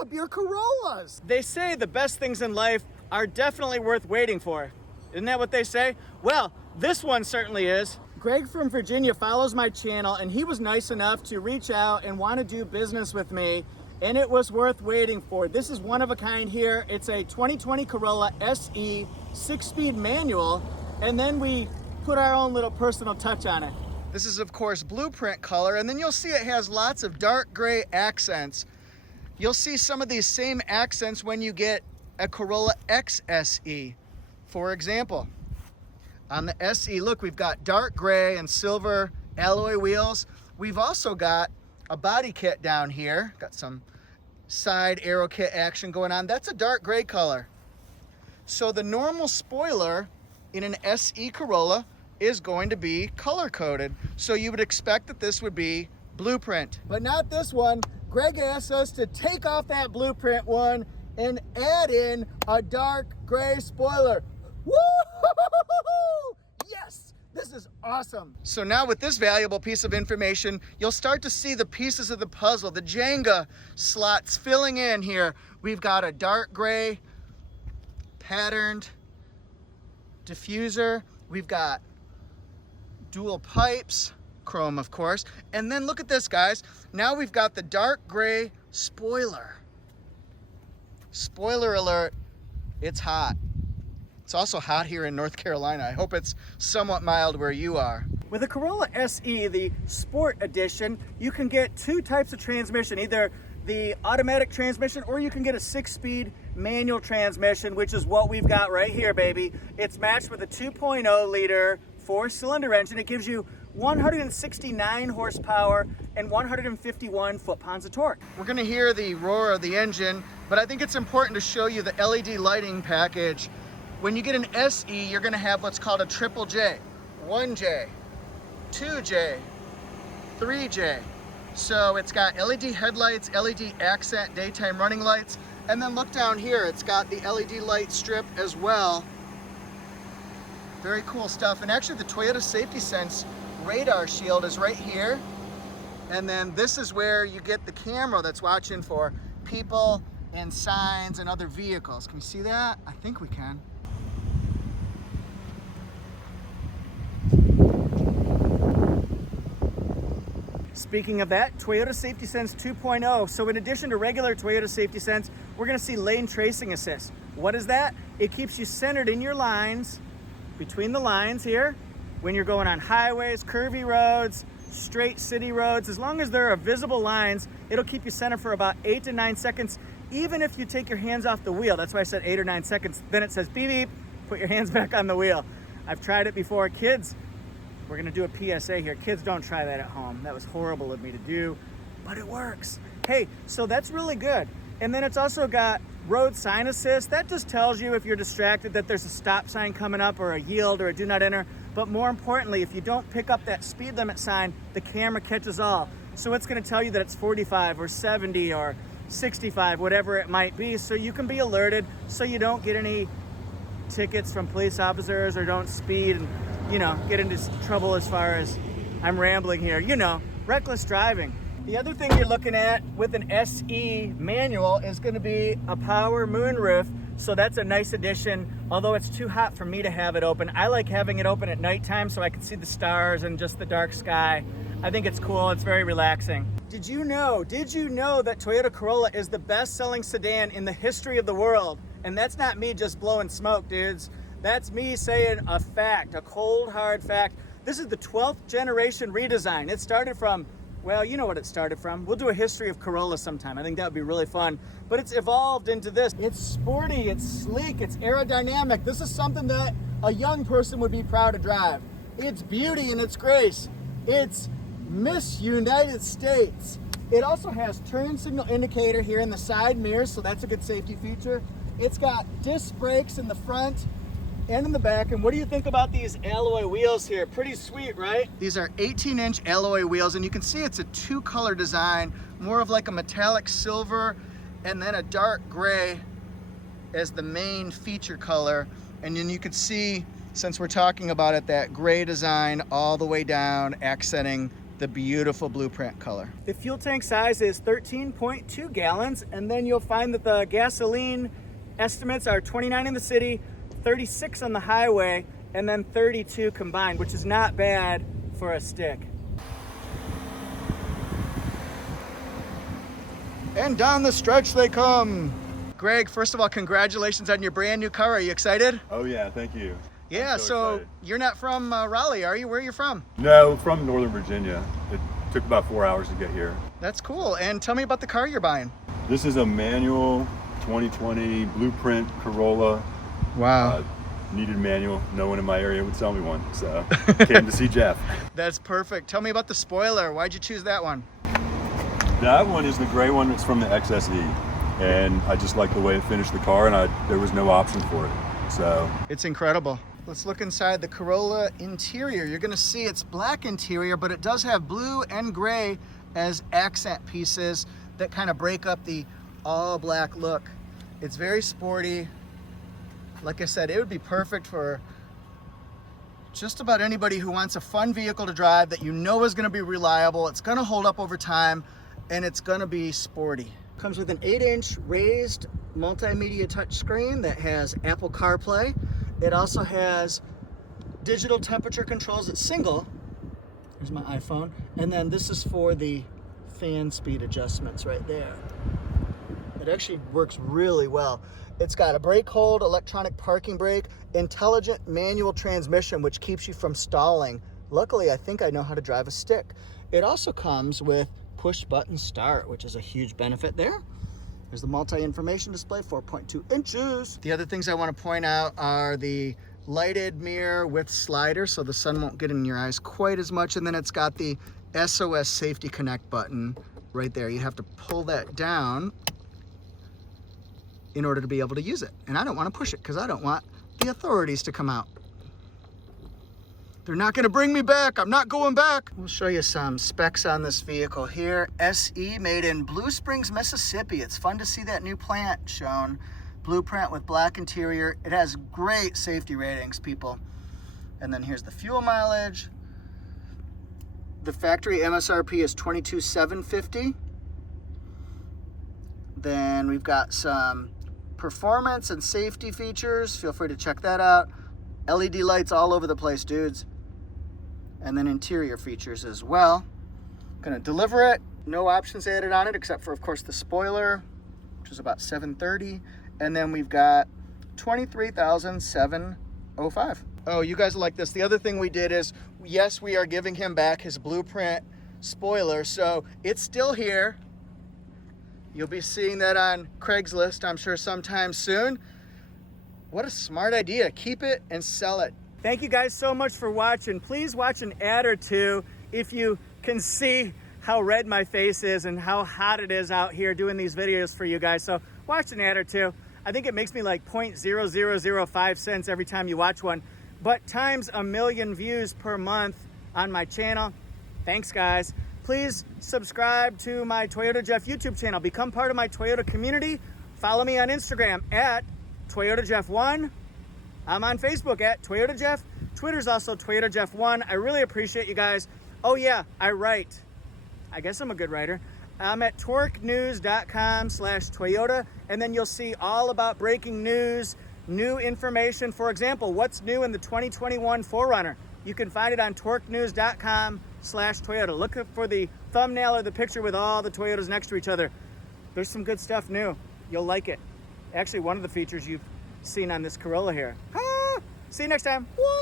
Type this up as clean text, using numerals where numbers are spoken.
up your Corollas. They say the best things in life are definitely worth waiting for. Isn't that what they say? Well, this one certainly is. Greg from Virginia follows my channel, and he was nice enough to reach out and want to do business with me, and it was worth waiting for. This is one of a kind here. It's a 2020 Corolla SE 6-speed manual, and then we put our own little personal touch on it. This is, of course, blueprint color, and then you'll see it has lots of dark gray accents. You'll see some of these same accents when you get a Corolla XSE. For example, on the SE, look, we've got dark gray and silver alloy wheels. We've also got a body kit down here. Got some side aero kit action going on. That's a dark gray color. So the normal spoiler in an SE Corolla is going to be color coded. So you would expect that this would be blueprint. But not this one. Greg asked us to take off that blueprint one and add in a dark gray spoiler. Woo! Yes, this is awesome. So now with this valuable piece of information, you'll start to see the pieces of the puzzle, the Jenga slots filling in here. We've got a dark gray patterned diffuser. We've got dual pipes, chrome of course. And then look at this, guys. Now we've got the dark gray spoiler. Spoiler alert, it's hot. It's also hot here in North Carolina. I hope it's somewhat mild where you are. With the Corolla SE, the Sport Edition, you can get two types of transmission, either the automatic transmission or you can get a 6-speed manual transmission, which is what we've got right here, baby. It's matched with a 2.0 liter 4-cylinder engine. It gives you 169 horsepower and 151 foot-pounds of torque. We're gonna hear the roar of the engine, but I think it's important to show you the LED lighting package. When you get an SE, you're gonna have what's called a triple J, 1J, 2J, 3J. So it's got LED headlights, LED accent daytime running lights, and then look down here, it's got the LED light strip as well. Very cool stuff. And actually the Toyota Safety Sense radar shield is right here. And then this is where you get the camera that's watching for people and signs and other vehicles. Can you see that? I think we can. Speaking of that, Toyota Safety Sense 2.0. So in addition to regular Toyota Safety Sense, we're gonna see lane tracing assist. What is that? It keeps you centered in your lines, between the lines here, when you're going on highways, curvy roads, straight city roads. As long as there are visible lines, it'll keep you centered for about 8 to 9 seconds, even if you take your hands off the wheel. That's why I said 8 or 9 seconds. Then it says beep beep, put your hands back on the wheel. I've tried it before. Kids, we're gonna do a PSA here. Kids, don't try that at home. That was horrible of me to do, but it works. Hey, so that's really good. And then it's also got road sign assist. That just tells you if you're distracted that there's a stop sign coming up or a yield or a do not enter. But more importantly, if you don't pick up that speed limit sign, the camera catches all. So it's gonna tell you that it's 45 or 70 or 65, whatever it might be, so you can be alerted so you don't get any tickets from police officers or don't speed and, you know, get into trouble as far as, I'm rambling here, you know, reckless driving. The other thing you're looking at with an SE manual is going to be a power moonroof. So that's a nice addition, although it's too hot for me to have it open. I like having it open at nighttime so I can see the stars and just the dark sky. I think it's cool, it's very relaxing. Did you know that Toyota Corolla is the best-selling sedan in the history of the world? And that's not me just blowing smoke, dudes. That's me saying a fact, a cold, hard fact. This is the 12th generation redesign. It started from, well, you know what it started from. We'll do a history of Corolla sometime. I think that would be really fun. But it's evolved into this. It's sporty, it's sleek, it's aerodynamic. This is something that a young person would be proud to drive. It's beauty and it's grace. It's Miss United States. It also has turn signal indicator here in the side mirrors, so that's a good safety feature. It's got disc brakes in the front and in the back. And what do you think about these alloy wheels here? Pretty sweet, right? These are 18-inch alloy wheels, and you can see it's a two-color design, more of like a metallic silver and then a dark gray as the main feature color. And then you can see, since we're talking about it, that gray design all the way down, accenting the beautiful blueprint color. The fuel tank size is 13.2 gallons, and then you'll find that the gasoline estimates are 29 in the city, 36 on the highway, and then 32 combined, which is not bad for a stick. And down the stretch they come. Greg, first of all, congratulations on your brand new car. Are you excited? Oh yeah, thank you. Yeah, so you're not from Raleigh, are you? Where are you from? No, from Northern Virginia. It took about 4 hours to get here. That's cool. And tell me about the car you're buying. This is a manual 2020 Blueprint Corolla. Wow. Needed manual. No one in my area would sell me one, so came to see Jeff. That's perfect. Tell me about the spoiler. Why'd you choose that one? That one is the gray one. It's from the XSE, and I just like the way it finished the car, and there was no option for it. So it's incredible. Let's look inside the Corolla interior. You're gonna see it's black interior, but it does have blue and gray as accent pieces that kind of break up the all black look. It's very sporty. Like I said, it would be perfect for just about anybody who wants a fun vehicle to drive that you know is gonna be reliable, it's gonna hold up over time, and it's gonna be sporty. Comes with an 8-inch raised multimedia touchscreen that has Apple CarPlay. It also has digital temperature controls. It's single. Here's my iPhone. And then this is for the fan speed adjustments right there. It actually works really well. It's got a brake hold, electronic parking brake, intelligent manual transmission, which keeps you from stalling. Luckily, I think I know how to drive a stick. It also comes with push button start, which is a huge benefit there. There's the multi-information display, 4.2 inches. The other things I want to point out are the lighted mirror with slider, so the sun won't get in your eyes quite as much. And then it's got the SOS Safety Connect button right there. You have to pull that down in order to be able to use it. And I don't want to push it because I don't want the authorities to come out. They're not gonna bring me back. I'm not going back. We'll show you some specs on this vehicle here. SE, made in Blue Springs, Mississippi. It's fun to see that new plant shown. Blueprint with black interior. It has great safety ratings, people. And then here's the fuel mileage. The factory MSRP is $22,750. Then we've got some performance and safety features. Feel free to check that out. LED lights all over the place, dudes. And then interior features as well. Gonna deliver it. No options added on it except for, of course, the spoiler, which is about $730. And then we've got $23,705. Oh, you guys like this. The other thing we did is, yes, we are giving him back his Blueprint spoiler. So it's still here. You'll be seeing that on Craigslist, I'm sure, sometime soon. What a smart idea. Keep it and sell it. Thank you guys so much for watching. Please watch an ad or two if you can see how red my face is and how hot it is out here doing these videos for you guys. So watch an ad or two. I think it makes me like 0.0005 cents every time you watch one, but times 1 million views per month on my channel. Thanks, guys. Please subscribe to my Toyota Jeff YouTube channel. Become part of my Toyota community. Follow me on Instagram at Toyota Jeff 1. I'm on Facebook at Toyota Jeff. Twitter's also Toyota Jeff 1. I really appreciate you guys. Oh yeah, I write. I guess I'm a good writer. I'm at torquenews.com/Toyota, and then you'll see all about breaking news, new information. For example, what's new in the 2021 4Runner? You can find it on torquenews.com/Toyota. Look for the thumbnail or the picture with all the Toyotas next to each other. There's some good stuff new. You'll like it. Actually, one of the features you've seen on this Corolla here. See you next time.